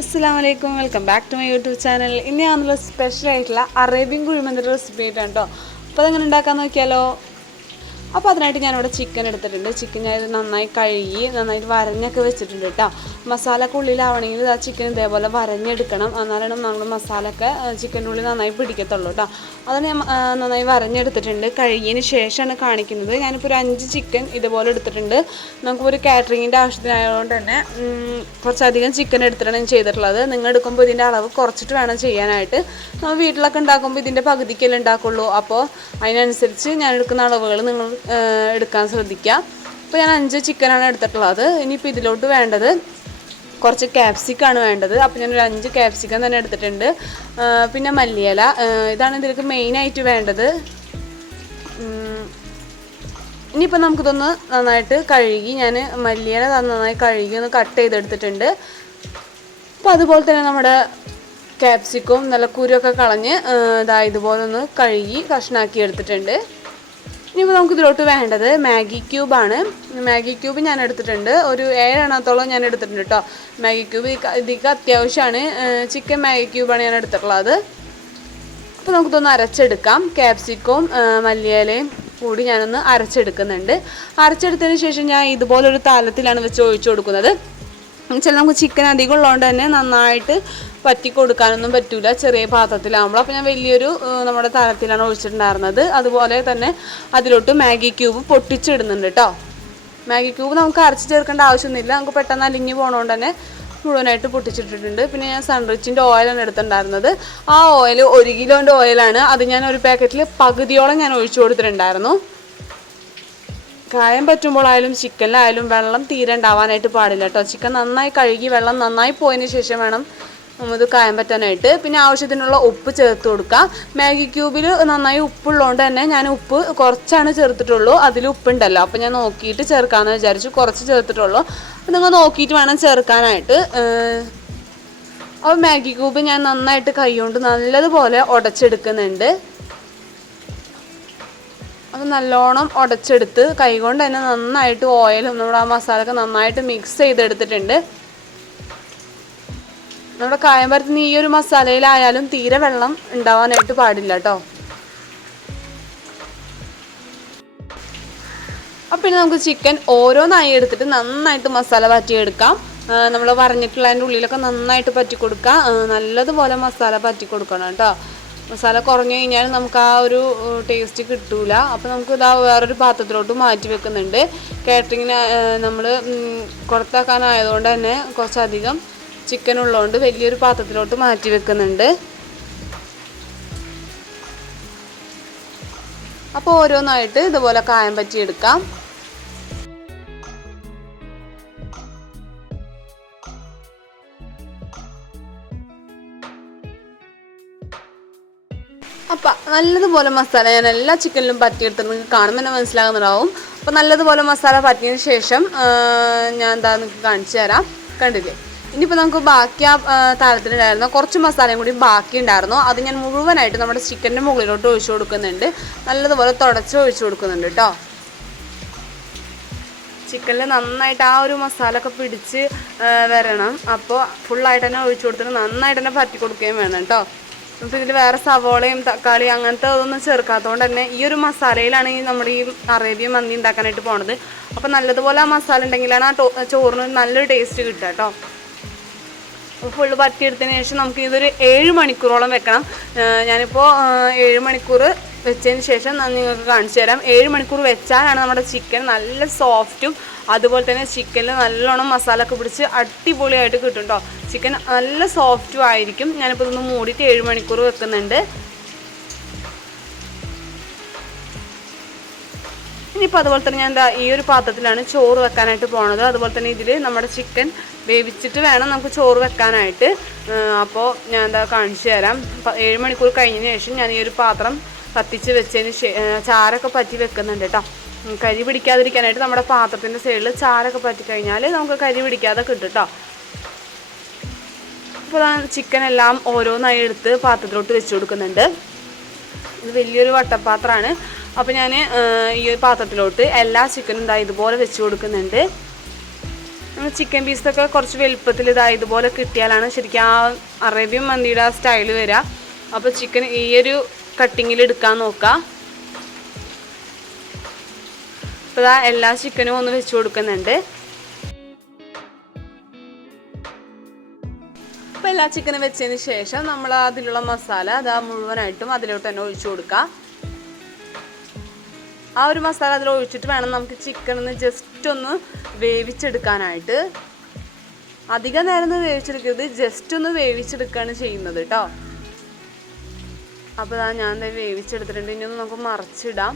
അസ്സാം വലൈക്കും welcome back to my YouTube channel. ഇന്ന് ഞാനുള്ള സ്പെഷ്യൽ ആയിട്ടുള്ള അറേബ്യൻ കുഴിമന്തിന്റെ റെസിപ്പി ആയിട്ടാണ് കേട്ടോ അപ്പോൾ അതെങ്ങനെ ഉണ്ടാക്കാൻ നോക്കിയാലോ? അപ്പോൾ അതിനായിട്ട് ഞാനിവിടെ ചിക്കൻ എടുത്തിട്ടുണ്ട്. ചിക്കൻ ഞാൻ നന്നായി കഴുകി നന്നായിട്ട് വരഞ്ഞൊക്കെ വെച്ചിട്ടുണ്ട് കേട്ടോ മസാലയൊക്കെ ഉള്ളിലാവണമെങ്കിൽ ആ ചിക്കൻ ഇതേപോലെ വരഞ്ഞെടുക്കണം. എന്നാലാണ് നമ്മൾ മസാലയൊക്കെ ചിക്കനുള്ളിൽ നന്നായി പിടിക്കത്തുള്ളൂ കേട്ടോ അതിന് നന്നായി വരഞ്ഞെടുത്തിട്ടുണ്ട്. കഴുകിയതിന് ശേഷമാണ് കാണിക്കുന്നത്. ഞാനിപ്പോൾ ഒരു അഞ്ച് ചിക്കൻ ഇതുപോലെ എടുത്തിട്ടുണ്ട്. നമുക്കിപ്പോൾ ഒരു കാറ്ററിങ്ങിന്റെ ആവശ്യത്തിനായതുകൊണ്ട് തന്നെ കുറച്ചധികം ചിക്കൻ എടുത്തിട്ടാണ് ഞാൻ ചെയ്തിട്ടുള്ളത്. നിങ്ങൾ എടുക്കുമ്പോൾ ഇതിന്റെ അളവ് കുറച്ചിട്ട് വേണം ചെയ്യാനായിട്ട്. നമ്മൾ വീട്ടിലൊക്കെ ഉണ്ടാക്കുമ്പോൾ ഇതിന്റെ പകുതിക്കല്ലേ ഉണ്ടാക്കുള്ളൂ. അപ്പോൾ അതിനനുസരിച്ച് ഞാൻ എടുക്കുന്ന അളവുകൾ നിങ്ങൾ എടുക്കാൻ ശ്രദ്ധിക്കുക അപ്പോൾ ഞാൻ അഞ്ച് ചിക്കനാണ് എടുത്തിട്ടുള്ളത്. ഇനിയിപ്പോൾ ഇതിലോട്ട് വേണ്ടത് കുറച്ച് ക്യാപ്സിക്കാണ് വേണ്ടത്. അപ്പോൾ ഞാനൊരു അഞ്ച് ക്യാപ്സിക്കം തന്നെ എടുത്തിട്ടുണ്ട്. പിന്നെ മല്ലിയില. ഇതാണ് ഇതിലേക്ക് മെയിനായിട്ട് വേണ്ടത്. ഇനിയിപ്പോൾ നമുക്കിതൊന്ന് നന്നായിട്ട് കഴുകി ഞാൻ മല്ലിയില നന്നായി കഴുകി ഒന്ന് കട്ട് ചെയ്തെടുത്തിട്ടുണ്ട്. അപ്പോൾ അതുപോലെ തന്നെ നമ്മുടെ ക്യാപ്സിക്കും നല്ല കുരുവൊക്കെ കളഞ്ഞ് ഇതാ ഇതുപോലെ ഒന്ന് കഴുകി കഷ്ണാക്കി എടുത്തിട്ടുണ്ട്. ഇനിയിപ്പോൾ നമുക്ക് ഇതിലോട്ട് വേണ്ടത് മാഗി ക്യൂബാണ് മാഗി ക്യൂബ് ഞാൻ എടുത്തിട്ടുണ്ട്. ഒരു ഏഴെണ്ണത്തോളം ഞാൻ എടുത്തിട്ടുണ്ട് കേട്ടോ മാഗി ക്യൂബ് ഇതിക്ക് അത്യാവശ്യമാണ് ചിക്കൻ മാഗി ക്യൂബാണ് ഞാൻ എടുത്തിട്ടുള്ളത്. അപ്പോൾ നമുക്കിതൊന്ന് അരച്ചെടുക്കാം. ക്യാപ്സിക്കവും മല്ലിയിലയും കൂടി ഞാനൊന്ന് അരച്ചെടുക്കുന്നുണ്ട്. അരച്ചെടുത്തതിന് ശേഷം ഞാൻ ഇതുപോലൊരു താലത്തിലാണ് വെച്ച് ഒഴിച്ചു കൊടുക്കുന്നത്. ചില നമുക്ക് ചിക്കൻ അധികം ഉള്ളതുകൊണ്ട് തന്നെ നന്നായിട്ട് പറ്റി കൊടുക്കാനൊന്നും പറ്റില്ല ചെറിയ പാത്രത്തിലാകുമ്പോൾ അപ്പോൾ ഞാൻ വലിയൊരു നമ്മുടെ തലത്തിലാണ് ഒഴിച്ചിട്ടുണ്ടായിരുന്നത്. അതുപോലെ തന്നെ അതിലോട്ട് മാഗി ക്യൂബ് പൊട്ടിച്ചിടുന്നുണ്ട് കേട്ടോ മാഗി ക്യൂബ് നമുക്ക് അരച്ച് ചേർക്കേണ്ട ആവശ്യമൊന്നുമില്ല. നമുക്ക് പെട്ടെന്ന് അലിഞ്ഞു പോകണോണ്ട് തന്നെ മുഴുവനായിട്ട് പൊട്ടിച്ചിട്ടിട്ടുണ്ട്. പിന്നെ ഞാൻ സൺറിച്ചിന്റെ ഓയിലാണ് എടുത്തിട്ടുണ്ടായിരുന്നത്. ആ ഓയിൽ ഒരു കിലോന്റെ ഓയിലാണ് അത് ഞാൻ ഒരു പാക്കറ്റിൽ പകുതിയോളം ഞാൻ ഒഴിച്ചു കൊടുത്തിട്ടുണ്ടായിരുന്നു. കായം പറ്റുമ്പോഴായാലും ചിക്കനിലായാലും വെള്ളം തീരെ ഉണ്ടാവാനായിട്ട് പാടില്ല കേട്ടോ ചിക്കൻ നന്നായി കഴുകി വെള്ളം നന്നായി പോയതിന് ശേഷം വേണം ഇത് കായം പറ്റാനായിട്ട്. പിന്നെ ആവശ്യത്തിനുള്ള ഉപ്പ് ചേർത്ത് കൊടുക്കാം. മാഗി ക്യൂബിൽ നന്നായി ഉപ്പുള്ളതുകൊണ്ട് തന്നെ ഞാൻ ഉപ്പ് കുറച്ചാണ് ചേർത്തിട്ടുള്ളൂ. അതിൽ ഉപ്പുണ്ടല്ലോ. അപ്പോൾ ഞാൻ നോക്കിയിട്ട് ചേർക്കാമെന്ന് വിചാരിച്ചു. കുറച്ച് ചേർത്തിട്ടുള്ളൂ. അപ്പോൾ നിങ്ങൾ നോക്കിയിട്ട് വേണം ചേർക്കാനായിട്ട്. അപ്പോൾ മാഗി ക്യൂബ് ഞാൻ നന്നായിട്ട് കൈകൊണ്ട് നല്ലതുപോലെ ഉടച്ചെടുക്കുന്നുണ്ട്. അത് നല്ലോണം ഉടച്ചെടുത്ത് കൈകൊണ്ട് തന്നെ നന്നായിട്ട് ഓയിലും നമ്മുടെ ആ മസാലയൊക്കെ നന്നായിട്ട് മിക്സ് ചെയ്തെടുത്തിട്ടുണ്ട്. നമ്മുടെ കായം പരത്തുന്ന ഈ ഒരു മസാലയിലായാലും തീരെ വെള്ളം ഉണ്ടാവാനായിട്ട് പാടില്ല കേട്ടോ അപ്പം പിന്നെ നമുക്ക് ചിക്കൻ ഓരോന്നായി എടുത്തിട്ട് നന്നായിട്ട് മസാല പറ്റിയെടുക്കാം നമ്മൾ പറഞ്ഞിട്ടുള്ളതിന്റെ ഉള്ളിലൊക്കെ നന്നായിട്ട് പറ്റി കൊടുക്കുക നല്ലതുപോലെ മസാല പറ്റി കൊടുക്കണം കേട്ടോ മസാല കുറഞ്ഞു കഴിഞ്ഞാൽ നമുക്ക് ആ ഒരു ടേസ്റ്റ് കിട്ടൂല. അപ്പോൾ നമുക്ക് ഇതാ വേറൊരു പാത്രത്തിലോട്ട് മാറ്റി വെക്കുന്നുണ്ട്. കാറ്ററിങ്ങിന് നമ്മൾ കൊടുത്താക്കാനായതുകൊണ്ട് തന്നെ കുറച്ചധികം ചിക്കൻ ഉള്ളതുകൊണ്ട് വലിയൊരു പാത്രത്തിലോട്ട് മാറ്റി വെക്കുന്നുണ്ട്. അപ്പോൾ ഓരോന്നായിട്ട് ഇതുപോലെ കായം പറ്റിയെടുക്കാം. നല്ലതുപോലെ മസാല ഞാൻ എല്ലാ ചിക്കനിലും പറ്റിയെടുത്തിട്ട് നിങ്ങൾക്ക് കാണുമ്പോൾ തന്നെ മനസ്സിലാകുന്നുണ്ടാവും. അപ്പോൾ നല്ലതുപോലെ മസാല പറ്റിയതിന് ശേഷം ഞാൻ എന്താ നിങ്ങൾക്ക് കാണിച്ചു തരാം. കണ്ടില്ലേ? ഇനിയിപ്പോൾ നമുക്ക് ബാക്കി ആ താരത്തിലുണ്ടായിരുന്ന കുറച്ച് മസാലയും കൂടി ബാക്കി ഉണ്ടായിരുന്നു. അത് ഞാൻ മുഴുവനായിട്ട് നമ്മുടെ ചിക്കന്റെ മുകളിലോട്ട് ഒഴിച്ചു കൊടുക്കുന്നുണ്ട്. നല്ലതുപോലെ തുടച്ച് ഒഴിച്ചു കൊടുക്കുന്നുണ്ട് കേട്ടോ ചിക്കനിൽ നന്നായിട്ട് ആ ഒരു മസാല ഒക്കെ പിടിച്ച് വരണം. അപ്പോൾ ഫുള്ളായിട്ട് തന്നെ ഒഴിച്ചു കൊടുത്തിട്ട് നന്നായിട്ട് തന്നെ പറ്റി കൊടുക്കുകയും വേണം കേട്ടോ നമുക്ക് ഇതിൽ വേറെ സവോളയും തക്കാളി അങ്ങനത്തെ അതൊന്നും ചേർക്കാത്തതുകൊണ്ട് തന്നെ ഈ ഒരു മസാലയിലാണ് ഈ നമ്മുടെ ഈ അറേബ്യൻ മന്തി ഉണ്ടാക്കാനായിട്ട് പോണത്. അപ്പോൾ നല്ലതുപോലെ ആ മസാല ഉണ്ടെങ്കിലാണ് ആ ചോറിന് നല്ലൊരു ടേസ്റ്റ് കിട്ടുക കേട്ടോ ഫുള്ള് പറ്റിയെടുത്തതിന് ശേഷം നമുക്ക് ഇതൊരു ഏഴ് മണിക്കൂറോളം വെക്കണം. ഞാനിപ്പോൾ ഏഴ് മണിക്കൂർ വെച്ചതിന് ശേഷം ഞാൻ നിങ്ങൾക്ക് കാണിച്ചു തരാം. ഏഴ് മണിക്കൂർ വെച്ചാലാണ് നമ്മുടെ ചിക്കൻ നല്ല സോഫ്റ്റും അതുപോലെ തന്നെ ചിക്കനിൽ നല്ലോണം മസാല ഒക്കെ പിടിച്ച് അടിപൊളിയായിട്ട് കിട്ടും കേട്ടോ ചിക്കൻ നല്ല സോഫ്റ്റും ആയിരിക്കും. ഞാനിപ്പോൾ ഇതൊന്ന് മൂടിയിട്ട് ഏഴ് മണിക്കൂർ വെക്കുന്നുണ്ട്. ഇനിയിപ്പോൾ അതുപോലെ തന്നെ ഞാൻ എന്താ ഈ ഒരു പാത്രത്തിലാണ് ചോറ് വെക്കാനായിട്ട് പോണത്. അതുപോലെ തന്നെ ഇതിൽ നമ്മുടെ ചിക്കൻ വേവിച്ചിട്ട് വേണം നമുക്ക് ചോറ് വെക്കാനായിട്ട്. അപ്പോൾ ഞാൻ എന്താ കാണിച്ചു തരാം. ഏഴ് മണിക്കൂർ കഴിഞ്ഞതിന് ശേഷം ഞാൻ ഈ ഒരു പാത്രം കത്തിച്ച് വെച്ചതിന് ചാരൊക്കെ പറ്റി വെക്കുന്നുണ്ട് കേട്ടോ കരി പിടിക്കാതിരിക്കാനായിട്ട് നമ്മുടെ പാത്രത്തിന്റെ സൈഡിൽ ചാരൊക്കെ പറ്റി കഴിഞ്ഞാൽ നമുക്ക് കരി പിടിക്കാതെ കിട്ടും കേട്ടോ അപ്പോൾ ചിക്കൻ എല്ലാം ഓരോന്നായി എടുത്ത് പാത്രത്തിലോട്ട് വെച്ച് കൊടുക്കുന്നുണ്ട്. ഇത് വലിയൊരു വട്ടപ്പാത്രമാണ്. അപ്പോൾ ഞാൻ ഈ ഒരു പാത്രത്തിലോട്ട് എല്ലാ ചിക്കനും ഇതാ ഇതുപോലെ വെച്ച് കൊടുക്കുന്നുണ്ട്. ചിക്കൻ പീസൊക്കെ കുറച്ച് വലുപ്പത്തിൽ ഇതാ ഇതുപോലെ കിട്ടിയാലാണ് ശരിക്കും ആ അറേബ്യൻ മന്തിയുടെ ആ സ്റ്റൈൽ വരിക അപ്പോൾ ചിക്കൻ ഈയൊരു കട്ടിങ്ങിൽ എടുക്കാൻ നോക്കാം. അപ്പോൾ ഇതാ എല്ലാ ചിക്കനും ഒന്ന് വെച്ച് കൊടുക്കുന്നുണ്ട്. അപ്പോൾ എല്ലാ ചിക്കനും വെച്ചതിന് ശേഷം നമ്മൾ അതിലുള്ള മസാല അതാ മുഴുവനായിട്ടും അതിലോട്ട് തന്നെ ഒഴിച്ചു കൊടുക്കുക ആ ഒരു മസാല അതിൽ ഒഴിച്ചിട്ട് വേണം നമുക്ക് ചിക്കൻ ഒന്ന് ജസ്റ്റ് ഒന്ന് വേവിച്ചെടുക്കാനായിട്ട്. അധികം നേരം ഒന്നും വേവിച്ചെടുക്കരുത് ജസ്റ്റ് ഒന്ന് വേവിച്ചെടുക്കുകയാണ് ചെയ്യുന്നത് കേട്ടോ അപ്പോൾ ഇതാ ഞാൻ വേവിച്ചെടുത്തിട്ടുണ്ട്. ഇനി ഒന്ന് നമുക്ക് മറിച്ചിടാം.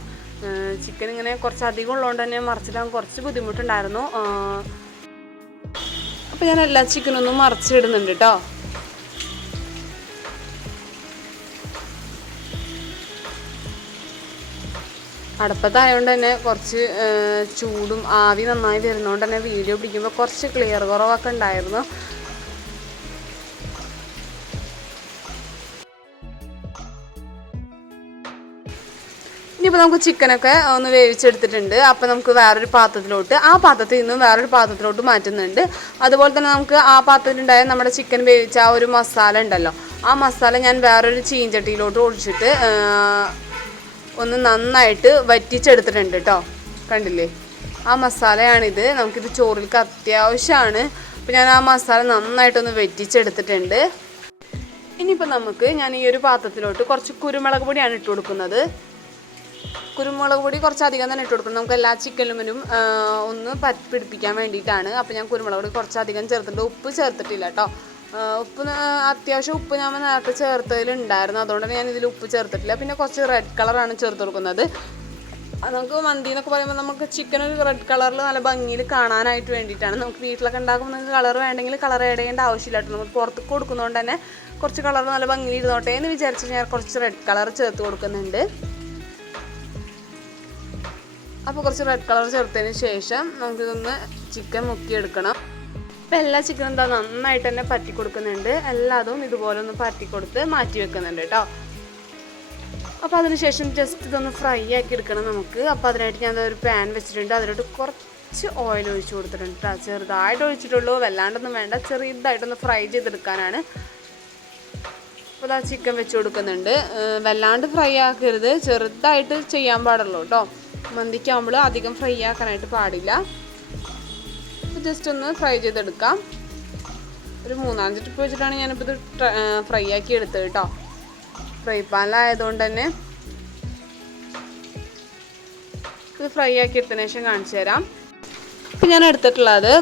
ചിക്കൻ ഇങ്ങനെ കുറച്ച് അധികം ഉള്ളതുകൊണ്ട് തന്നെ മറിച്ചിടാൻ കുറച്ച് ബുദ്ധിമുട്ടുണ്ടായിരുന്നു. അപ്പോൾ ഞാൻ എല്ലാ ചിക്കനും ഒന്ന് മറിച്ചിടുന്നുണ്ട് കേട്ടോ അടുപ്പത്തായതുകൊണ്ട് തന്നെ കുറച്ച് ചൂടും ആവി നന്നായി വരുന്നതുകൊണ്ട് തന്നെ വീഡിയോ പിടിക്കുമ്പോൾ കുറച്ച് ക്ലിയർ കുറവൊക്കെ ഉണ്ടായിരുന്നു. ഇനിയിപ്പോൾ നമുക്ക് ചിക്കനൊക്കെ ഒന്ന് വേവിച്ചെടുത്തിട്ടുണ്ട്. അപ്പോൾ നമുക്ക് വേറൊരു പാത്രത്തിലോട്ട് ആ പാത്രത്തിൽ നിന്നും വേറൊരു പാത്രത്തിലോട്ട് മാറ്റുന്നുണ്ട്. അതുപോലെ തന്നെ നമുക്ക് ആ പാത്രത്തിലുണ്ടായ നമ്മുടെ ചിക്കൻ വേവിച്ച ആ ഒരു മസാല ഉണ്ടല്ലോ ആ മസാല ഞാൻ വേറൊരു ചീഞ്ചട്ടിയിലോട്ട് ഒഴിച്ചിട്ട് ഒന്ന് നന്നായിട്ട് വറ്റിച്ചെടുത്തിട്ടുണ്ട് കേട്ടോ കണ്ടില്ലേ? ആ മസാലയാണിത്. നമുക്കിത് ചോറിലേക്ക് അത്യാവശ്യമാണ്. അപ്പോൾ ഞാൻ ആ മസാല നന്നായിട്ടൊന്ന് വെറ്റിച്ചെടുത്തിട്ടുണ്ട്. ഇനിയിപ്പോൾ നമുക്ക് ഞാൻ ഈ ഒരു പാത്രത്തിലോട്ട് കുറച്ച് കുരുമുളക് പൊടിയാണ് ഇട്ട് കൊടുക്കുന്നത്. കുരുമുളക് പൊടി കുറച്ചധികം തന്നെ ഇട്ട് കൊടുക്കണം. നമുക്ക് എല്ലാ ചിക്കനിലും ഒന്ന് പിടിപ്പിക്കാൻ വേണ്ടിയിട്ടാണ്. അപ്പോൾ ഞാൻ കുരുമുളക് പൊടി കുറച്ചധികം ചേർത്തിട്ടുണ്ട്. ഉപ്പ് ചേർത്തിട്ടില്ല കേട്ടോ ഉപ്പ് അത്യാവശ്യം ഉപ്പ് ഞാൻ നേരത്തെ ചേർത്തതിലുണ്ടായിരുന്നു. അതുകൊണ്ട് ഞാൻ ഇതിൽ ഉപ്പ് ചേർത്തിട്ടില്ല. പിന്നെ കുറച്ച് റെഡ് കളറാണ് ചേർത്ത് കൊടുക്കുന്നത്. നമുക്ക് മന്തി എന്നൊക്കെ പറയുമ്പോൾ നമുക്ക് ചിക്കൻ ഒരു റെഡ് കളറിൽ നല്ല ഭംഗിയിൽ കാണാനായിട്ട് വേണ്ടിയിട്ടാണ്. നമുക്ക് വീട്ടിലൊക്കെ ഉണ്ടാക്കുമ്പോൾ നമുക്ക് കളർ വേണ്ടെങ്കിൽ കളർ ആഡ് ചെയ്യേണ്ട ആവശ്യമില്ല കേട്ടോ നമുക്ക് പുറത്ത് കൊടുക്കുന്നതുകൊണ്ട് തന്നെ കുറച്ച് കളർ നല്ല ഭംഗിയിൽ ഇരുന്നോട്ടെ എന്ന് വിചാരിച്ച് ഞാൻ കുറച്ച് റെഡ് കളർ ചേർത്ത് കൊടുക്കുന്നുണ്ട്. അപ്പോൾ കുറച്ച് റെഡ് കളർ ചേർത്തതിന് ശേഷം നമുക്കിതൊന്ന് ചിക്കൻ മുക്കിയെടുക്കണം. അപ്പോൾ എല്ലാ ചിക്കനും എന്താ നന്നായിട്ട് തന്നെ പറ്റി കൊടുക്കുന്നുണ്ട്. എല്ലാതും ഇതുപോലെ ഒന്ന് പറ്റി കൊടുത്ത് മാറ്റി വെക്കുന്നുണ്ട് കേട്ടോ അപ്പോൾ അതിനുശേഷം ജസ്റ്റ് ഇതൊന്ന് ഫ്രൈ ആക്കി എടുക്കണം നമുക്ക്. അപ്പോൾ അതിനായിട്ട് ഞാൻ ഒരു പാൻ വെച്ചിട്ടുണ്ട്. അതിലോട്ട് കുറച്ച് ഓയിൽ ഒഴിച്ച് കൊടുത്തിട്ടുണ്ട് കേട്ടോ ചെറുതായിട്ട് ഒഴിച്ചിട്ടുള്ളൂ. വല്ലാണ്ടൊന്നും വേണ്ട. ചെറുതായിട്ടൊന്ന് ഫ്രൈ ചെയ്തെടുക്കാനാണ്. അപ്പോൾ ആ ചിക്കൻ വെച്ച് കൊടുക്കുന്നുണ്ട്. വല്ലാണ്ട് ഫ്രൈ ആക്കരുത്. ചെറുതായിട്ട് ചെയ്യാൻ പാടുള്ളൂ കേട്ടോ മന്തിക്കാകുമ്പോൾ അധികം ഫ്രൈ ആക്കാനായിട്ട് പാടില്ല. ജസ്റ്റ് ഒന്ന് ഫ്രൈ ചെയ്തെടുക്കാം. ഒരു മൂന്നാം ട്രിപ്പ് വെച്ചിട്ടാണ് ഞാനിപ്പോൾ ഇത് ഫ്രൈ ആക്കി എടുത്തത് കേട്ടോ. ഫ്രൈ പാനിലായതുകൊണ്ട് തന്നെ ഇത് ഫ്രൈ ആക്കി എടുത്തതിന് ശേഷം കാണിച്ചു തരാം. ഇപ്പം ഞാൻ എടുത്തിട്ടുള്ളത്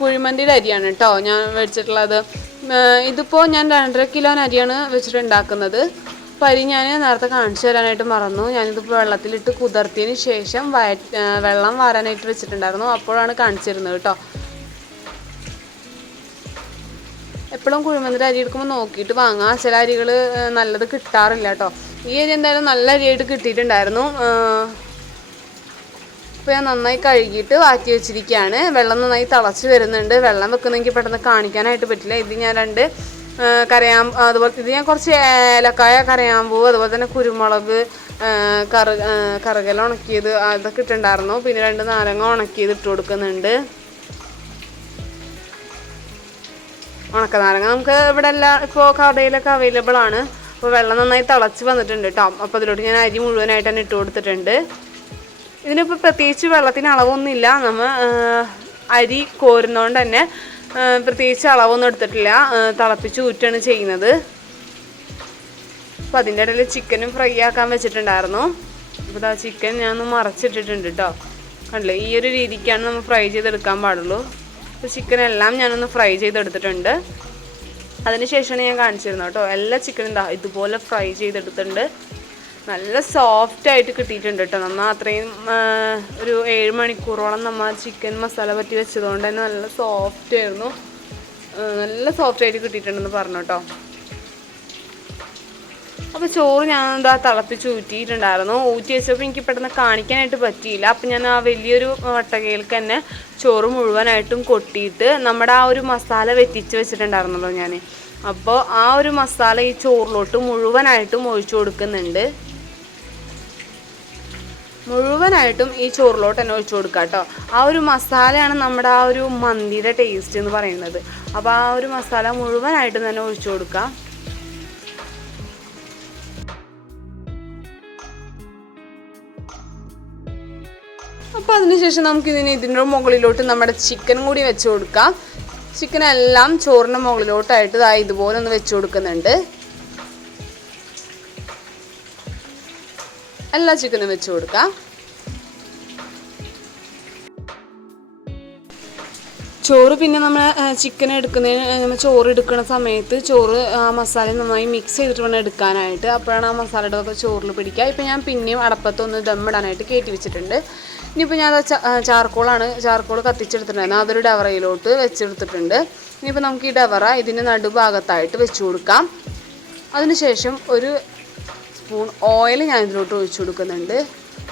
കുഴിമന്തിയുടെ അരിയാണ് കേട്ടോ. ഞാൻ മേടിച്ചിട്ടുള്ളത്. ഇതിപ്പോൾ ഞാൻ രണ്ടര കിലോ അരിയാണ് വെച്ചിട്ട് അരി ഞാൻ നേരത്തെ കാണിച്ചു തരാനായിട്ട് മറന്നു. ഞാനിതിപ്പോൾ വെള്ളത്തിലിട്ട് കുതിർത്തിയതിന് ശേഷം വയ വെള്ളം വാരാനായിട്ട് വെച്ചിട്ടുണ്ടായിരുന്നു. അപ്പോഴാണ് കാണിച്ചിരുന്നത് കേട്ടോ. എപ്പോഴും കുഴിമന്തിരി അരി എടുക്കുമ്പോൾ നോക്കിയിട്ട് വാങ്ങാം. ചില അരികൾ നല്ലത് കിട്ടാറില്ല കേട്ടോ. ഈ അരി എന്തായാലും നല്ല അരിയായിട്ട് കിട്ടിയിട്ടുണ്ടായിരുന്നു. ഇപ്പോൾ ഞാൻ നന്നായി കഴുകിയിട്ട് വാറ്റി വെച്ചിരിക്കുകയാണ്. വെള്ളം നന്നായി തിളച്ച് വരുന്നുണ്ട്. വെള്ളം വെക്കുന്നെങ്കിൽ പെട്ടെന്ന് കാണിക്കാനായിട്ട് പറ്റില്ല. ഇത് ഞാൻ രണ്ട് കരയാം അതുപോലെ ഇത് ഞാൻ കുറച്ച് ഏലക്കായ കരയാമ്പൂ അതുപോലെ തന്നെ കുരുമുളക് കറ കറു കറുകല ഉണക്കിയത് അതൊക്കെ ഇട്ടുണ്ടായിരുന്നു പിന്നെ രണ്ട് നാരങ്ങ ഉണക്കിയത് ഇട്ട് കൊടുക്കുന്നുണ്ട്. ഉണക്ക നാരങ്ങ നമുക്ക് ഇവിടെ എല്ലാം ഇപ്പോൾ കടയിലൊക്കെ അവൈലബിൾ ആണ്. അപ്പോൾ വെള്ളം നന്നായി തിളച്ച് വന്നിട്ടുണ്ട് കേട്ടോ അപ്പോൾ അതിലോട്ട് ഞാൻ അരി മുഴുവനായിട്ട് തന്നെ ഇട്ട് കൊടുത്തിട്ടുണ്ട്. ഇതിനിപ്പോൾ പ്രത്യേകിച്ച് വെള്ളത്തിന് അളവൊന്നുമില്ല. നമ്മൾ അരി കോരുന്നതുകൊണ്ട് തന്നെ പ്രത്യേകിച്ച് അളവൊന്നും എടുത്തിട്ടില്ല. തിളപ്പിച്ച് ഊറ്റാണ് ചെയ്യുന്നത്. അപ്പോൾ അതിന്റെ ഇടയിൽ ചിക്കനും ഫ്രൈ ആക്കാൻ വെച്ചിട്ടുണ്ടായിരുന്നു. അപ്പോൾ ആ ചിക്കൻ ഞാൻ മറച്ചിട്ടിട്ടുണ്ട് കേട്ടോ കണ്ടില്ലേ? ഈ ഒരു രീതിക്കാണ് നമ്മൾ ഫ്രൈ ചെയ്തെടുക്കാൻ പാടുള്ളൂ. അപ്പോൾ ചിക്കൻ എല്ലാം ഞാനൊന്ന് ഫ്രൈ ചെയ്തെടുത്തിട്ടുണ്ട്. അതിന് ശേഷമാണ് ഞാൻ കാണിച്ചിരുന്നത് കേട്ടോ എല്ലാ ചിക്കനും ഇതാ ഇതുപോലെ ഫ്രൈ ചെയ്തെടുത്തിട്ടുണ്ട്. നല്ല സോഫ്റ്റ് ആയിട്ട് കിട്ടിയിട്ടുണ്ട് കേട്ടോ നമ്മൾ അത്രയും ഒരു ഏഴ് മണിക്കൂറോളം നമ്മൾ ചിക്കൻ മസാല പറ്റി വെച്ചതുകൊണ്ട് തന്നെ നല്ല സോഫ്റ്റ് ആയിരുന്നു. നല്ല സോഫ്റ്റ് ആയിട്ട് കിട്ടിയിട്ടുണ്ടെന്ന് പറഞ്ഞു കേട്ടോ അപ്പോൾ ചോറ് ഞാൻ എന്താ തിളപ്പിച്ച് ഊറ്റിയിട്ടുണ്ടായിരുന്നു. ഊറ്റി വെച്ചപ്പോൾ എനിക്ക് പെട്ടെന്ന് കാണിക്കാനായിട്ട് പറ്റിയില്ല. അപ്പം ഞാൻ ആ വലിയൊരു വട്ടകയിലേക്ക് തന്നെ ചോറ് മുഴുവനായിട്ടും കൊട്ടിയിട്ട് നമ്മുടെ ആ ഒരു മസാല വെറ്റിച്ച് വെച്ചിട്ടുണ്ടായിരുന്നല്ലോ ഞാൻ അപ്പോൾ ആ ഒരു മസാല ഈ ചോറിലോട്ട് മുഴുവനായിട്ടും ഒഴിച്ചു കൊടുക്കുന്നുണ്ട്. മുഴുവനായിട്ടും ഈ ചോറിലോട്ട് തന്നെ ഒഴിച്ചു കൊടുക്കുക കേട്ടോ ആ ഒരു മസാലയാണ് നമ്മുടെ ആ ഒരു മന്തിയുടെ ടേസ്റ്റ് എന്ന് പറയുന്നത്. അപ്പോൾ ആ ഒരു മസാല മുഴുവനായിട്ടും തന്നെ ഒഴിച്ചു കൊടുക്കാം. അപ്പോൾ അതിനുശേഷം നമുക്ക് ഇതിന് ഇതിന്റെ മുകളിലോട്ട് നമ്മുടെ ചിക്കൻ കൂടി വെച്ച് കൊടുക്കാം. ചിക്കനെല്ലാം ചോറിന്റെ മുകളിലോട്ടായിട്ട് ഇതുപോലെ ഒന്ന് വെച്ച് കൊടുക്കുന്നുണ്ട്. എല്ലാ ചിക്കനും വെച്ച് കൊടുക്കാം. ചോറ് പിന്നെ നമ്മൾ ചിക്കൻ എടുക്കുന്നതിന് നമ്മൾ ചോറ് എടുക്കുന്ന സമയത്ത് ചോറ് ആ മസാല നന്നായി മിക്സ് ചെയ്തിട്ട് വേണം എടുക്കാനായിട്ട്. അപ്പോഴാണ് ആ മസാലയുടെ ഒക്കെ ചോറിൽ പിടിക്കുക. ഇപ്പം ഞാൻ പിന്നെയും അടപ്പത്തൊന്ന് ദമ്മിടാനായിട്ട് കയറ്റി വെച്ചിട്ടുണ്ട്. ഇനിയിപ്പോൾ ഞാൻ ചാർക്കോളാണ് ചാർക്കോൾ കത്തിച്ചെടുത്തിട്ടുണ്ടായിരുന്നു. അതൊരു ഡവറയിലോട്ട് വെച്ചെടുത്തിട്ടുണ്ട്. ഇനിയിപ്പോൾ നമുക്ക് ഈ ഡവറ ഇതിന്റെ നടുഭാഗത്തായിട്ട് വെച്ച് കൊടുക്കാം. അതിനുശേഷം ഒരു സ്പൂൺ ഓയിൽ ഞാൻ ഇതിലോട്ട് ഒഴിച്ചു കൊടുക്കുന്നുണ്ട്.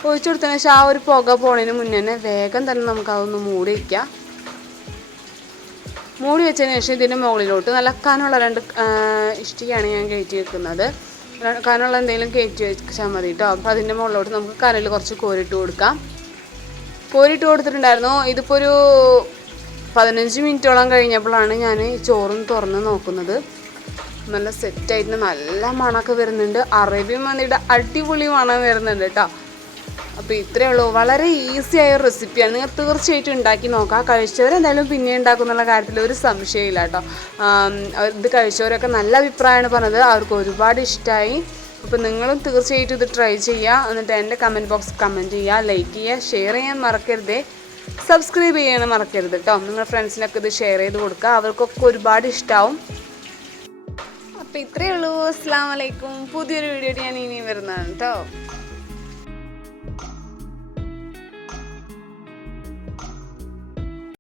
ഒഴിച്ചു കൊടുത്തതിന് ശേഷം ആ ഒരു പുക പോണതിന് മുന്നേ തന്നെ വേഗം തന്നെ നമുക്ക് അതൊന്ന് മൂടി വയ്ക്കാം മൂടി വെച്ചതിന് ശേഷം ഇതിന്റെ മുകളിലോട്ട് നല്ല കനുള്ള രണ്ട് ഇഷ്ടികയാണ് ഞാൻ കയറ്റി വെക്കുന്നത്. കനുള്ള എന്തെങ്കിലും കയറ്റി വെച്ചാൽ മതി കേട്ടോ അപ്പോൾ അതിന്റെ മുകളിലോട്ട് നമുക്ക് കനലിൽ കുറച്ച് കോരിട്ട് കൊടുക്കാം. കോരിട്ട് കൊടുത്തിട്ടുണ്ടായിരുന്നു. ഇതിപ്പോൾ ഒരു പതിനഞ്ച് മിനിറ്റോളം കഴിഞ്ഞപ്പോഴാണ് ഞാൻ ചോറും തുറന്ന് നോക്കുന്നത്. നല്ല സെറ്റായിട്ട് നല്ല മണമൊക്കെ വരുന്നുണ്ട്. അറേബ്യൻ മന്തിയുടെ അടിപൊളി മണം വരുന്നുണ്ട് കേട്ടോ. അപ്പോൾ ഇത്രയേ ഉള്ളൂ. വളരെ ഈസി ആയ റെസിപ്പിയാണ് നിങ്ങൾ തീർച്ചയായിട്ടും ഉണ്ടാക്കി നോക്കുക. കഴിച്ചവരെന്തായാലും പിന്നെ ഉണ്ടാക്കും എന്നുള്ള കാര്യത്തിൽ ഒരു സംശയമില്ല കേട്ടോ. ഇത് കഴിച്ചവരൊക്കെ നല്ല അഭിപ്രായമാണ് പറഞ്ഞത്. അവർക്ക് ഒരുപാട് ഇഷ്ടമായി അപ്പോൾ നിങ്ങളും തീർച്ചയായിട്ടും ഇത് ട്രൈ ചെയ്യുക. എന്നിട്ട് എന്റെ കമന്റ് ബോക്സ് കമന്റ് ചെയ്യുക. ലൈക്ക് ചെയ്യുക. ഷെയർ ചെയ്യാൻ മറക്കരുതേ. സബ്സ്ക്രൈബ് ചെയ്യാൻ മറക്കരുത് കേട്ടോ. നിങ്ങളുടെ ഫ്രണ്ട്സിനൊക്കെ ഇത് ഷെയർ ചെയ്ത് കൊടുക്കുക. അവർക്കൊക്കെ ഒരുപാട് ഇഷ്ടമാവും അപ്പോൾ ഇത്രയേ ഉള്ളൂ. അസ്സാം വലൈക്കും പുതിയൊരു വീഡിയോ ഞാൻ ഇനിയും വരുന്നതാണ് കേട്ടോ